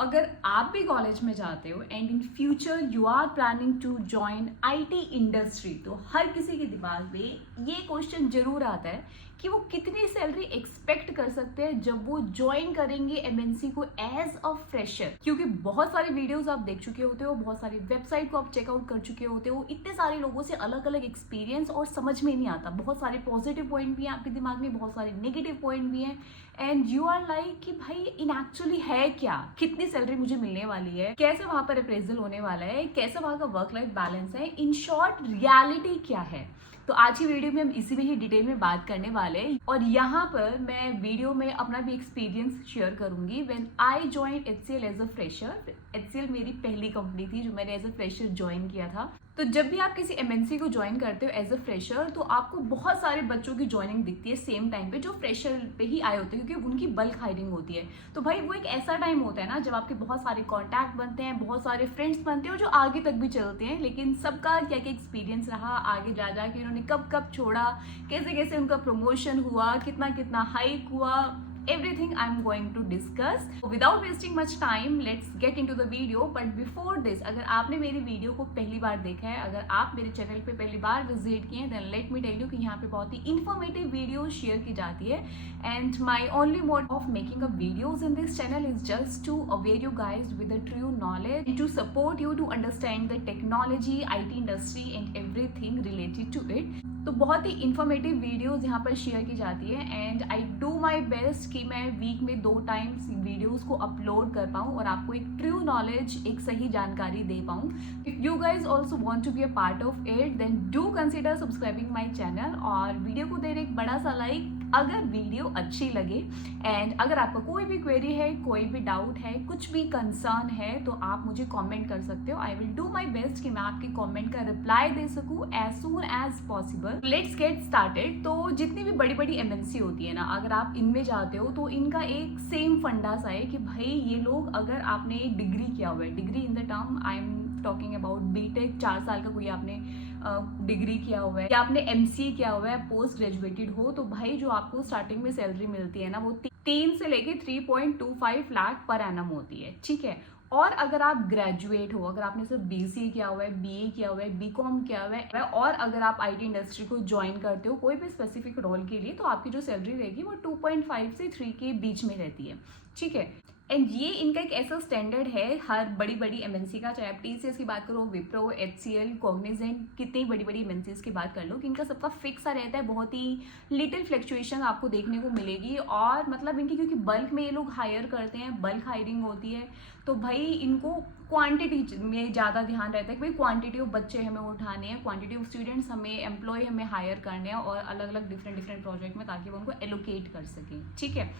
अगर आप भी कॉलेज में जाते हो and in future you are planning to join IT industry, तो हर किसी के दिमाग में ये क्वेश्चन जरूर आता है कि वो कितनी सैलरी एक्सपेक्ट कर सकते हैं जब वो ज्वाइन करेंगे एमएनसी को एज अ फ्रेशर। क्योंकि बहुत सारे वीडियोस आप देख चुके होते हो, बहुत सारी वेबसाइट को आप चेकआउट कर चुके होते हो, इतने सारे लोगों से अलग अलग एक्सपीरियंस और समझ में नहीं आता। बहुत सारे पॉजिटिव पॉइंट भी हैं आपके दिमाग में, बहुत सारे नेगेटिव पॉइंट भी हैं एंड यू आर लाइक कि भाई इन एक्चुअली है क्या, कितनी सैलरी मुझे मिलने वाली है, कैसे वहां पर अप्रेजल होने वाला है, कैसे वहां का वर्क लाइफ बैलेंस है, इन शॉर्ट रियलिटी क्या है। तो आज की वीडियो में हम इसी में ही डिटेल में बात करने वाले हैं और यहाँ पर मैं वीडियो में अपना भी एक्सपीरियंस शेयर करूंगी। When I join HCL as a fresher, HCL मेरी पहली कंपनी थी जो मैंने एज अ फ्रेशर ज्वाइन किया था। तो जब भी आप किसी एमएनसी को ज्वाइन करते हो एज अ फ्रेशर, तो आपको बहुत सारे बच्चों की ज्वाइनिंग दिखती है सेम टाइम पे जो फ्रेशर पे ही आए होते हैं, क्योंकि उनकी बल्क हायरिंग होती है। तो भाई वो एक ऐसा टाइम होता है ना जब आपके बहुत सारे कॉन्टैक्ट बनते हैं, बहुत सारे फ्रेंड्स बनते हैं जो आगे तक भी चलते हैं। लेकिन सबका क्या क्या एक्सपीरियंस रहा आगे जा जा के, उन्होंने कब कब छोड़ा, कैसे कैसे उनका प्रमोशन हुआ, कितना कितना हाइक हुआ, everything I'm going to discuss. Without wasting much time, let's get into the video. But before this, अगर आपने मेरी वीडियो को पहली बार देखा है, अगर आप मेरे चैनल पे पहली बार विजिट किए हैं, then let me tell you कि यहाँ पे बहुत ही informative वीडियो शेयर की जाती है and my only mode of making a videos in this channel is just to aware you guys with the true knowledge and to support you to understand the technology, IT industry and everything related to it. तो बहुत ही informative videos यहाँ पर share की जाती है and I do my best कि मैं week में 2 टाइम्स वीडियोस को अपलोड कर पाऊँ और आपको एक ट्रू नॉलेज, एक सही जानकारी दे पाऊँ। If you guys also want to be a part of it, then do consider subscribing my channel और वीडियो को दे रहे एक बड़ा सा लाइक अगर वीडियो अच्छी लगे। एंड अगर आपका कोई भी क्वेरी है, कोई भी डाउट है, कुछ भी कंसर्न है, तो आप मुझे कमेंट कर सकते हो। I will do my best कि मैं आपके कमेंट का रिप्लाई दे सकूं as soon as possible. Let's get started. तो जितनी भी बड़ी बड़ी एमएनसी होती है ना, अगर आप इनमें जाते हो तो इनका एक सेम फंडा सा है कि भाई ये लोग, अगर आपने एक डिग्री किया हुआ है, degree in the term I am talking about BTech, 4 साल का कोई आपने डिग्री किया हुआ है या आपने एमसीए किया हुआ है, पोस्ट ग्रेजुएटेड हो, तो भाई जो आपको स्टार्टिंग में सैलरी मिलती है ना, वो 3 से लेके 3.25 लाख पर एनम होती है, ठीक है। और अगर आप ग्रेजुएट हो, अगर आपने सिर्फ बीसीए किया हुआ है, बीए किया हुआ है, बीकॉम किया हुआ है और अगर आप आईटी इंडस्ट्री को ज्वाइन करते हो कोई भी स्पेसिफिक रोल के लिए, तो आपकी जो सैलरी रहेगी वो 2.5 से 3 के बीच में रहती है, ठीक है। एंड ये इनका एक ऐसा स्टैंडर्ड है हर बड़ी बड़ी एमएनसी का, चाहे आप टीसीएस की बात करो, विप्रो, एचसीएल, कॉग्निजेंट, कितनी बड़ी बड़ी एमएनसीज की बात कर लो, कि इनका सबका फिक्स सा रहता है। बहुत ही लिटिल फ्लक्चुएशन आपको देखने को मिलेगी और मतलब इनकी, क्योंकि बल्क में ये लोग हायर करते हैं, बल्क हायरिंग होती है, तो भाई इनको क्वांटिटी में ज़्यादा ध्यान रहता है कि भाई क्वांटिटी ऑफ बच्चे हमें उठाने हैं, क्वांटिटी ऑफ स्टूडेंट्स हमें, एम्प्लॉय हमें हायर करने हैं और अलग अलग डिफरेंट प्रोजेक्ट में, ताकि वो उनको एलोकेट कर सकें, ठीक है।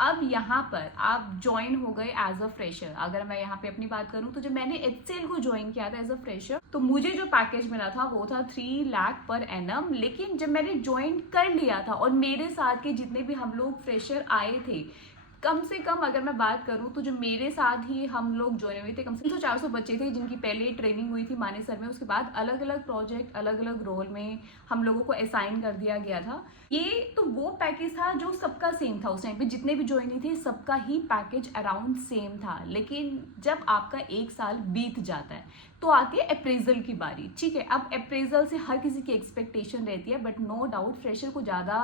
अब यहाँ पर आप ज्वाइन हो गए एज अ फ्रेशर। अगर मैं यहाँ पे अपनी बात करूँ तो जब मैंने एचसीएल को ज्वाइन किया था एज अ फ्रेशर, तो मुझे जो पैकेज मिला था वो था 3 लाख पर एनम। लेकिन जब मैंने ज्वाइन कर लिया था और मेरे साथ के जितने भी हम लोग फ्रेशर आए थे, कम से कम अगर मैं बात करूं तो जो मेरे साथ ही हम लोग ज्वाइन हुए थे, कम से कम 400 बच्चे थे जिनकी पहले ट्रेनिंग हुई थी मानेसर में। उसके बाद अलग अलग प्रोजेक्ट, अलग अलग रोल में हम लोगों को असाइन कर दिया गया था। ये तो वो पैकेज था जो सबका सेम था। उस टाइम पे जितने भी ज्वाइन थे सबका ही पैकेज अराउंड सेम था। लेकिन जब आपका 1 साल बीत जाता है तो आती है अप्रेजल की बारी, ठीक है। अब अप्रेजल से हर किसी की एक्सपेक्टेशन रहती है, बट नो डाउट फ्रेशर को ज़्यादा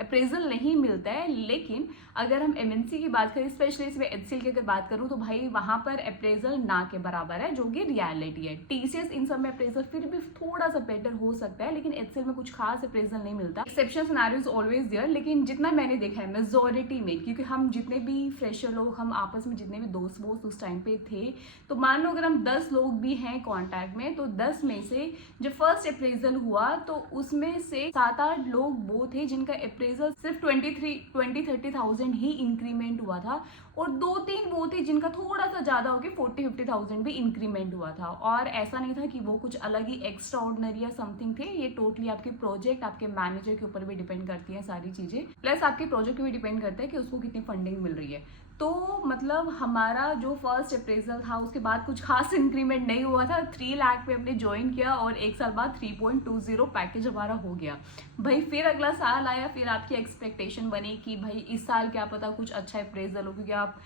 अप्रेजल नहीं मिलता है। लेकिन अगर हम एमएनसी की बात करें, स्पेशली इसमें एचसीएल की अगर बात करूं, तो भाई वहां पर अप्रेजल ना के बराबर है, जो कि रियलिटी है। टीसीएस इन सब में अप्रेजल फिर भी थोड़ा सा बेटर हो सकता है, लेकिन एचसीएल में कुछ खास अप्रेजल नहीं मिलता। एक्सेप्शन सिनेरियोज ऑलवेज देयर, लेकिन जितना मैंने देखा है मेजोरिटी में, क्योंकि हम जितने भी फ्रेशर लोग, हम आपस में जितने भी दोस्त वोस्त उस टाइम पे थे, तो मान लो अगर हम 10 लोग भी हैं कॉन्टैक्ट में, तो 10 में से जब फर्स्ट अप्रेजल हुआ तो उसमें से 7-8 लोग वो थे जिनका अप्रेजल सिर्फ 20-30,000 ही इंक्रीमेंट हुआ था और 2-3 वो थे जिनका थोड़ा सा ज्यादा हो गया, 40-50,000 भी इंक्रीमेंट हुआ था। और ऐसा नहीं था कि वो कुछ अलग ही एक्स्ट्रा ऑर्डिनरी या समथिंग थे। ये टोटली आपके प्रोजेक्ट, आपके मैनेजर के ऊपर भी डिपेंड करती है सारी चीजें, प्लस आपके प्रोजेक्ट पे भी डिपेंड करता है कि उसको कितनी फंडिंग मिल रही है। तो मतलब हमारा जो फर्स्ट अप्रेजल था उसके बाद कुछ खास इंक्रीमेंट नहीं हुआ था। 3 लाख पे हमने ज्वाइन किया और 1 साल बाद 3.20 पैकेज हमारा हो गया। भाई फिर अगला साल आया, फिर आपकी एक्सपेक्टेशन बनी कि भाई इस साल क्या पता कुछ अच्छा अप्रेजल हो, क्योंकि आप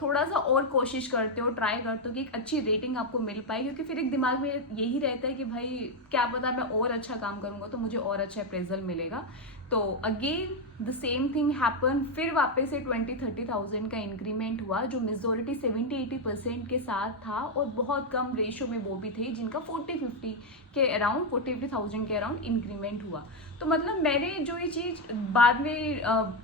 थोड़ा सा और कोशिश करते हो, ट्राई करते हो कि एक अच्छी रेटिंग आपको मिल पाए, क्योंकि फिर एक दिमाग में यही रहता है कि भाई क्या पता मैं और अच्छा काम करूंगा तो मुझे और अच्छा अप्रेजल मिलेगा। तो again the same thing happen, फिर वापस से 20-30,000 का इंक्रीमेंट हुआ, जो मेजोरिटी 70-80% के साथ था, और बहुत कम रेशो में वो भी थे जिनका 40-50 के अराउंड 40-50,000 के अराउंड इंक्रीमेंट हुआ। तो मतलब मैंने जो ये चीज़ बाद में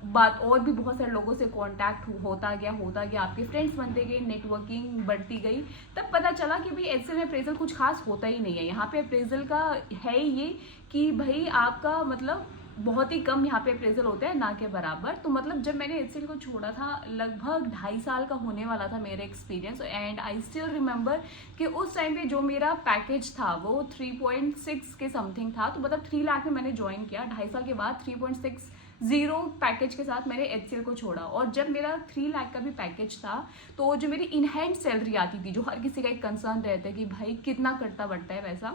बात और भी बहुत सारे लोगों से कांटेक्ट होता गया, आपके फ्रेंड्स बनते गए, नेटवर्किंग बढ़ती गई, तब पता चला कि भाई एक्सेल में अप्रेजल कुछ खास होता ही नहीं है। यहाँ पे अप्रेजल का है ये कि भाई आपका मतलब बहुत ही कम यहाँ पे अप्रेजल होता है, ना के बराबर। तो मतलब जब मैंने एचसीएल को छोड़ा था, लगभग 2.5 साल का होने वाला था मेरा experience, and I still remember कि उस टाइम पे जो मेरा पैकेज था वो 3.6 के समथिंग था। तो मतलब 3 लाख में मैंने ज्वाइन किया, 2.5 साल के बाद 3.60 पैकेज के साथ मैंने एचसीएल को छोड़ा। और जब मेरा 3 लाख का भी पैकेज था, तो जो मेरी इन हैंड सैलरी आती थी, जो हर किसी का एक कंसर्न रहता है कि भाई कितना कटता बढ़ता है पैसा,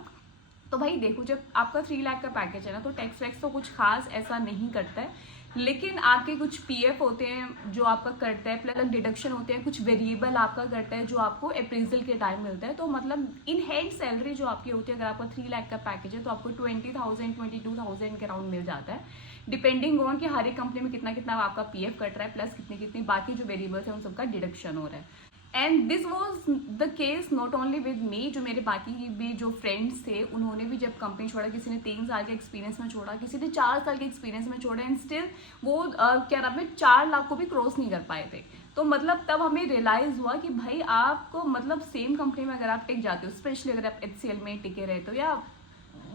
तो भाई देखो जब आपका 3 लाख का पैकेज है ना, तो टैक्स वैक्स तो कुछ खास ऐसा नहीं करता है, लेकिन आपके कुछ पीएफ होते हैं जो आपका करता है, प्लस डिडक्शन होते हैं, कुछ वेरिएबल आपका करता है जो आपको अप्रेजल के टाइम मिलता है। तो मतलब इन हैंड सैलरी जो आपकी होती है, अगर आपका 3 लाख का पैकेज है तो आपको 20,000-22,000 के अराउंड मिल जाता है, डिपेंडिंग ऑन कि हर एक कंपनी में कितना कितना आपका पीएफ कट रहा है, प्लस कितनी कितनी बाकी जो वेरिएबल्स है उन सबका डिडक्शन हो रहा है। And this was the case not only with me, जो मेरे बाकी भी जो फ्रेंड्स थे उन्होंने भी जब कंपनी छोड़ा, किसी ने 3 साल के एक्सपीरियंस में छोड़ा, किसी ने 4 साल के एक्सपीरियंस में छोड़ा, एंड स्टिल वो क्या नाम है 4 लाख को भी क्रॉस नहीं कर पाए थे। तो मतलब तब हमें रियलाइज हुआ कि भाई आपको मतलब सेम कंपनी में अगर आप टिक जाते हो, स्पेशली अगर आप एचसीएल में टिके रहते हो, या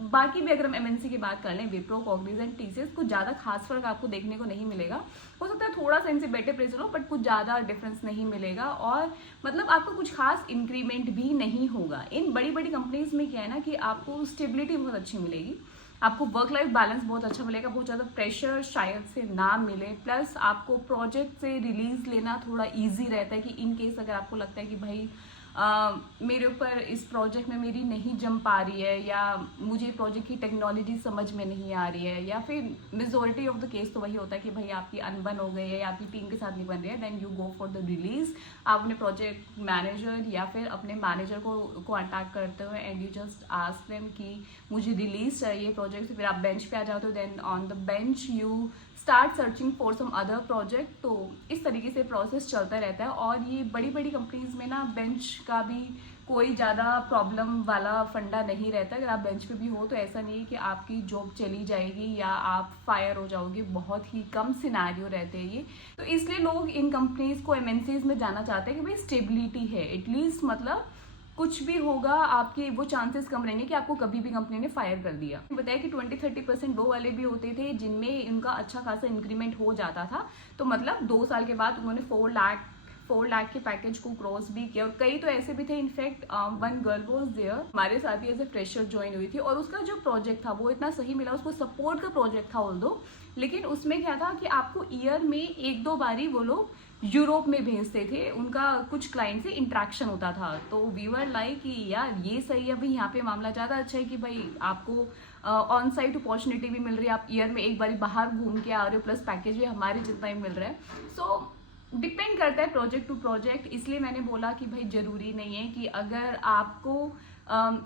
बाकी भी अगर हम एमएनसी की बात कर लें, विप्रो, कॉग्निजेंट, टीसीएस, कुछ ज़्यादा खास फर्क आपको देखने को नहीं मिलेगा। हो सकता है थोड़ा सा इनसे बेटर प्रेजर हो, बट कुछ ज़्यादा डिफरेंस नहीं मिलेगा, और मतलब आपको कुछ खास इंक्रीमेंट भी नहीं होगा। इन बड़ी बड़ी कंपनीज में क्या है ना कि आपको स्टेबिलिटी बहुत अच्छी मिलेगी, आपको वर्क लाइफ बैलेंस बहुत अच्छा मिलेगा, बहुत ज़्यादा प्रेशर शायद से ना मिले, प्लस आपको प्रोजेक्ट से रिलीज लेना थोड़ा ईजी रहता है कि इन केस अगर आपको लगता है कि भाई मेरे ऊपर इस प्रोजेक्ट में मेरी नहीं जम पा रही है, या मुझे प्रोजेक्ट की टेक्नोलॉजी समझ में नहीं आ रही है, या फिर मेजोरिटी ऑफ द केस तो वही होता है कि भाई आपकी अनबन हो गई है या आपकी टीम के साथ नहीं बन रही है, then you go for the release. आप अपने प्रोजेक्ट मैनेजर या फिर अपने मैनेजर को कॉन्टैक्ट करते हो, and you just ask them कि मुझे रिलीज चाहिए प्रोजेक्ट से। फिर आप बेंच पे आ जाते हो, then on the bench you start searching for some other project. तो इस तरीके से प्रोसेस चलता रहता है, और ये बड़ी बड़ी कंपनीज में ना बेंच का भी कोई ज़्यादा प्रॉब्लम वाला फंडा नहीं रहता। अगर आप बेंच पे भी हो तो ऐसा नहीं है कि आपकी जॉब चली जाएगी या आप फायर हो जाओगे, बहुत ही कम सिनेरियो रहते हैं ये। तो इसलिए लोग इन कंपनीज को, एमएनसीज में जाना चाहते हैं कि भाई स्टेबिलिटी है, एटलीस्ट मतलब कुछ भी होगा आपके वो चांसेस कम रहेंगे कि आपको कभी भी कंपनी ने फायर कर दिया। बताया कि 20-30% वो वाले भी होते थे जिनमें उनका अच्छा खासा इंक्रीमेंट हो जाता था। तो मतलब 2 साल के बाद उन्होंने 4 लाख के पैकेज को क्रॉस भी किया, और कई तो ऐसे भी थे। In fact one girl was there, हमारे साथ ही एज ए फ्रेशर ज्वाइन हुई थी, और उसका जो प्रोजेक्ट था वो इतना सही मिला, उसको सपोर्ट का प्रोजेक्ट था ऑल्दो, लेकिन उसमें क्या था कि आपको ईयर में 1-2 बारी वो लोग यूरोप में भेजते थे, उनका कुछ क्लाइंट से इंट्रैक्शन होता था। तो वी वर लाइक कि यार ये सही है, भाई यहाँ पे मामला ज़्यादा अच्छा है कि भाई आपको ऑन साइट अपॉर्चुनिटी भी मिल रही है, आप ईयर में एक बारी बाहर घूम के आ रहे हो, प्लस पैकेज भी हमारे जितना ही मिल रहा है। सो डिपेंड करता है प्रोजेक्ट टू प्रोजेक्ट। इसलिए मैंने बोला कि भाई ज़रूरी नहीं है कि अगर आपको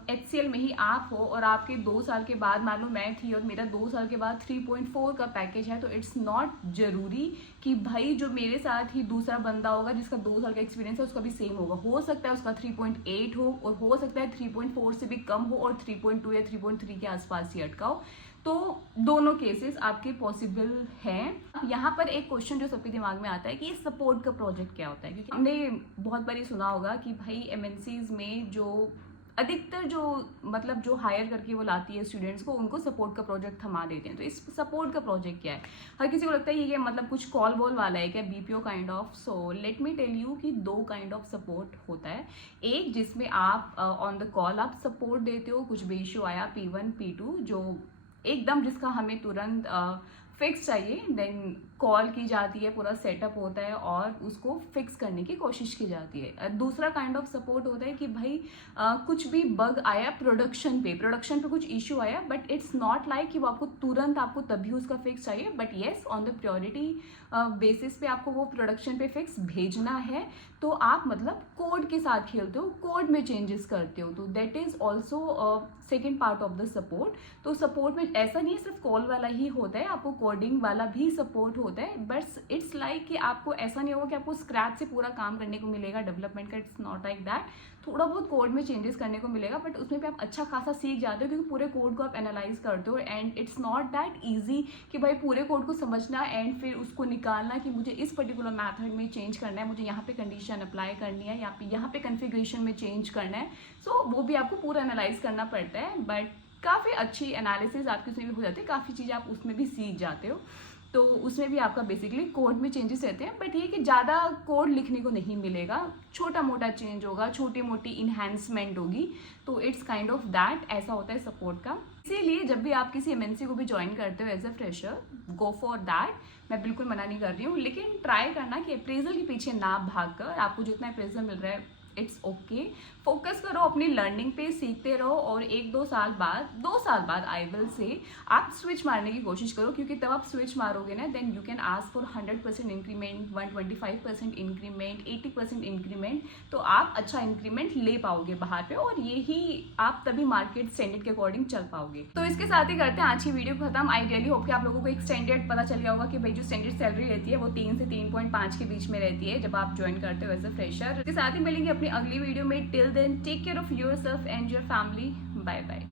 एचसीएल में ही आप हो और आपके 2 साल के बाद, मान लो मैं थी और मेरा 2 साल के बाद 3.4 का पैकेज है, तो इट्स नॉट जरूरी कि भाई जो मेरे साथ ही दूसरा बंदा होगा जिसका 2 साल का एक्सपीरियंस है उसका भी सेम होगा। हो सकता है उसका 3.8 हो, और हो सकता है 3.4 से भी कम हो, और 3.2 या 3.3 के आसपास ही अटका हो। तो दोनों केसेस आपके पॉसिबल हैं। यहाँ पर एक क्वेश्चन जो सबके दिमाग में आता है कि सपोर्ट का प्रोजेक्ट क्या होता है, क्योंकि हमने बहुत बार ये सुना होगा कि भाई एमएनसीज में जो अधिकतर जो मतलब जो हायर करके वो लाती है स्टूडेंट्स को, उनको सपोर्ट का प्रोजेक्ट थमा देते हैं। तो इस सपोर्ट का प्रोजेक्ट क्या है, हर किसी को लगता है ये मतलब कुछ कॉल वॉल वाला है क्या, BPO kind of. So let me tell you कि 2 काइंड ऑफ सपोर्ट होता है। एक जिसमें आप ऑन द कॉल आप सपोर्ट देते हो, कुछ भी इशू आया P1 P2, जो एकदम जिसका हमें तुरंत फिक्स चाहिए, देन कॉल की जाती है, पूरा सेटअप होता है और उसको फिक्स करने की कोशिश की जाती है। दूसरा काइंड ऑफ सपोर्ट होता है कि भाई कुछ भी बग आया प्रोडक्शन पे कुछ इशू आया, बट इट्स नॉट लाइक कि वो आपको तुरंत आपको तभी उसका फिक्स चाहिए, but yes on the priority basis पे आपको वो प्रोडक्शन पे फिक्स भेजना है। तो आप मतलब कोड के साथ खेलते हो, कोड में चेंजेस करते हो, तो that is also second part of the support. तो सपोर्ट में ऐसा नहीं सिर्फ कॉल वाला ही होता है, आपको कोडिंग वाला भी सपोर्ट होता है, बट इट्स लाइक कि आपको ऐसा नहीं होगा कि आपको स्क्रैच से पूरा काम करने को मिलेगा डेवलपमेंट का, इट्स नॉट लाइक दैट। थोड़ा बहुत कोड में चेंजेस करने को मिलेगा, बट उसमें भी आप अच्छा खासा सीख जाते हो क्योंकि पूरे कोड को आप एनालाइज करते हो, and it's not that easy कि भाई पूरे कोड को समझना एंड फिर उसको निकालना कि मुझे इस पर्टिकुलर मैथड में चेंज करना है, मुझे यहाँ पे कंडीशन अप्लाई करनी है, यहाँ पे कन्फिग्रेशन में चेंज करना है। सो वो भी आपको पूरा एनालाइज करना पड़ता है, बट काफ़ी अच्छी एनालिसिस आपकी उसमें भी हो जाती है, काफ़ी चीज़ें आप उसमें भी सीख जाते हो। तो उसमें भी आपका बेसिकली कोड में चेंजेस रहते हैं, बट ये कि ज़्यादा कोड लिखने को नहीं मिलेगा, छोटा मोटा चेंज होगा, छोटी मोटी इन्हेंसमेंट होगी, तो इट्स काइंड ऑफ दैट, ऐसा होता है सपोर्ट का। इसीलिए जब भी आप किसी एमएनसी को भी ज्वाइन करते हो as a fresher, go for that. मैं बिल्कुल मना नहीं कर रही हूँ, लेकिन ट्राई करना कि अप्रेजल के पीछे ना भाग कर, आपको जितना अप्रेजल मिल रहा है इट्स ओके, फोकस करो अपनी लर्निंग पे, सीखते रहो, और 2 साल बाद आई विल से आप स्विच मारने की कोशिश करो, क्योंकि तब आप स्विच मारोगे ना, then you can ask for 100% increment, 125% increment, 80% increment, तो आप अच्छा इंक्रीमेंट ले पाओगे बाहर पे, और यही आप तभी मार्केट स्टैंडर्ड के अकॉर्डिंग चल पाओगे। तो इसके साथ ही करते हैं आज की वीडियो खत्म। आई रियली होप कि आप लोगों को एक स्टैंडर्ड पता चल गया होगा कि भाई जो स्टैंडर्ड सैलरी रहती है वो 3 से 3.5 के बीच में रहती है जब आप ज्वाइन करते हो एज अ फ्रेशर। इसके साथ ही मिलेंगे अपनी अगली वीडियो में। Till then take care of yourself and your family. Bye bye.